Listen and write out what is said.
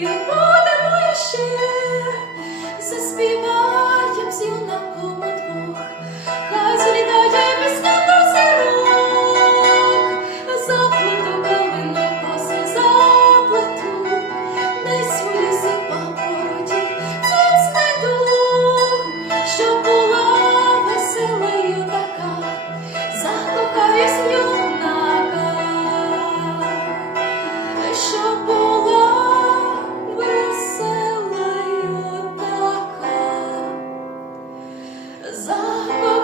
подарує ще, заспіваєм зіл на кому двох, хай злітає без Zahvaljujem